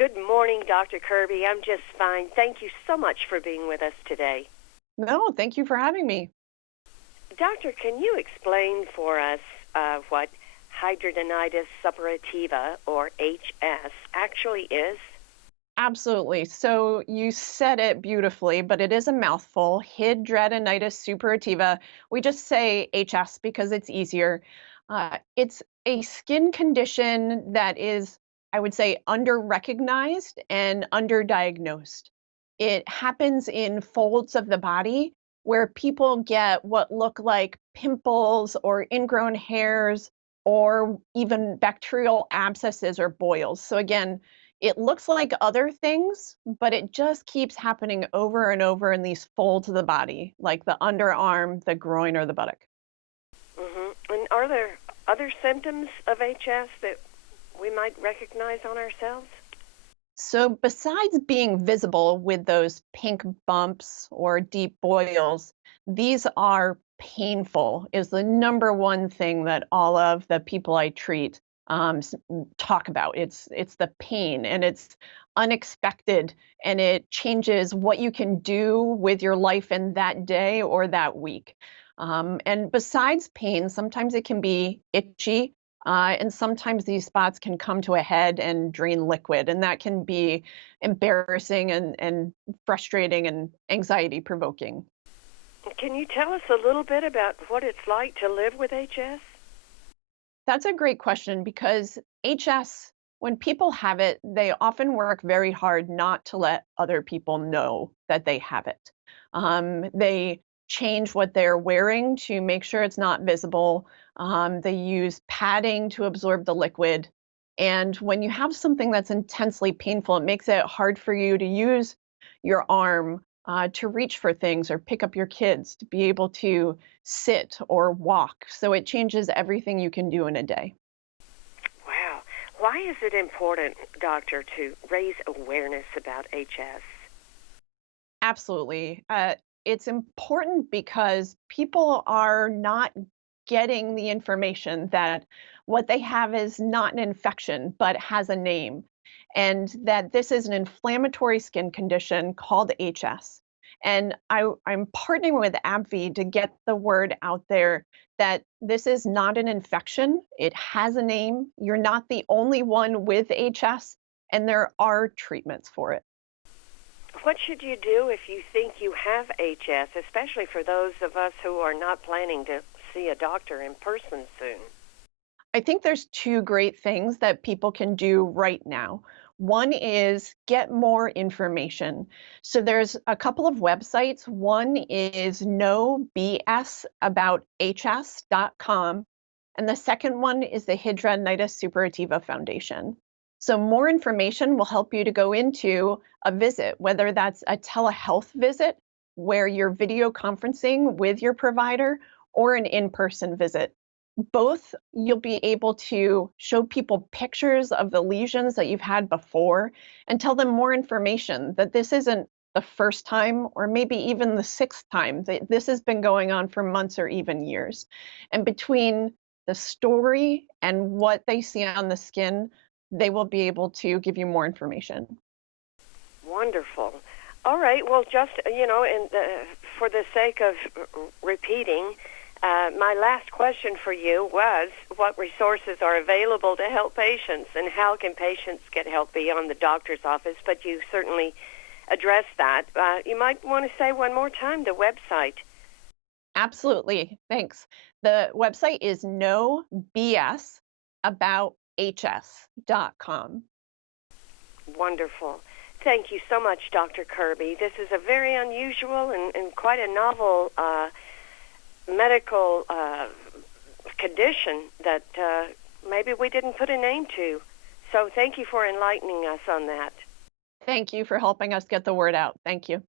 Good morning, Dr. Kirby. I'm just fine. Thank you so much for being with us today. No, thank you for having me. Doctor, can you explain for us what hidradenitis suppurativa, or HS, actually is? Absolutely. So you said it beautifully, but it is a mouthful. Hidradenitis suppurativa. We just say HS because it's easier. It's a skin condition that is, I would say, under-recognized and underdiagnosed. It happens in folds of the body where people get what look like pimples or ingrown hairs or even bacterial abscesses or boils. So again, it looks like other things, but it just keeps happening over and over in these folds of the body, like the underarm, the groin, or the buttock. And are there other symptoms of HS that we might recognize on ourselves? So, besides being visible with those pink bumps or deep boils, these are painful, is the number one thing that all of the people I treat talk about. It's the pain, and it's unexpected, and it changes what you can do with your life in that day or that week. And besides pain, sometimes it can be itchy, and sometimes these spots can come to a head and drain liquid, and that can be embarrassing and frustrating and anxiety provoking. Can you tell us a little bit about what it's like to live with HS? That's a great question because HS, when people have it, they often work very hard not to let other people know that they have it. They change what they're wearing to make sure it's not visible. They use padding to absorb the liquid. And when you have something that's intensely painful, it makes it hard for you to use your arm to reach for things or pick up your kids, to be able to sit or walk. So it changes everything you can do in a day. Wow. Why is it important, doctor, to raise awareness about HS? Absolutely. It's important because people are not getting the information that what they have is not an infection, but has a name, and that this is an inflammatory skin condition called HS. And I'm partnering with AbbVie to get the word out there that this is not an infection. It has a name. You're not the only one with HS, and there are treatments for it. What should you do if you think you have HS, especially for those of us who are not planning to see a doctor in person soon? I think there's two great things that people can do right now. One is get more information. So there's a couple of websites. One is nobsaboutHS.com, and the second one is the Hidradenitis Suppurativa Foundation. So more information will help you to go into a visit, whether that's a telehealth visit where you're video conferencing with your provider or an in-person visit. Both, you'll be able to show people pictures of the lesions that you've had before and tell them more information that this isn't the first time or maybe even the sixth time that this has been going on for months or even years. And between the story and what they see on the skin, they will be able to give you more information. Wonderful. All right. Well, just, for the sake of repeating, my last question for you was, what resources are available to help patients, and how can patients get help beyond the doctor's office? But you certainly addressed that. You might want to say one more time the website. Absolutely. Thanks. The website is nobsaboutHS.com. Wonderful. Thank you so much, Dr. Kirby. This is a very unusual and quite a novel medical condition that maybe we didn't put a name to. So thank you for enlightening us on that. Thank you for helping us get the word out. Thank you.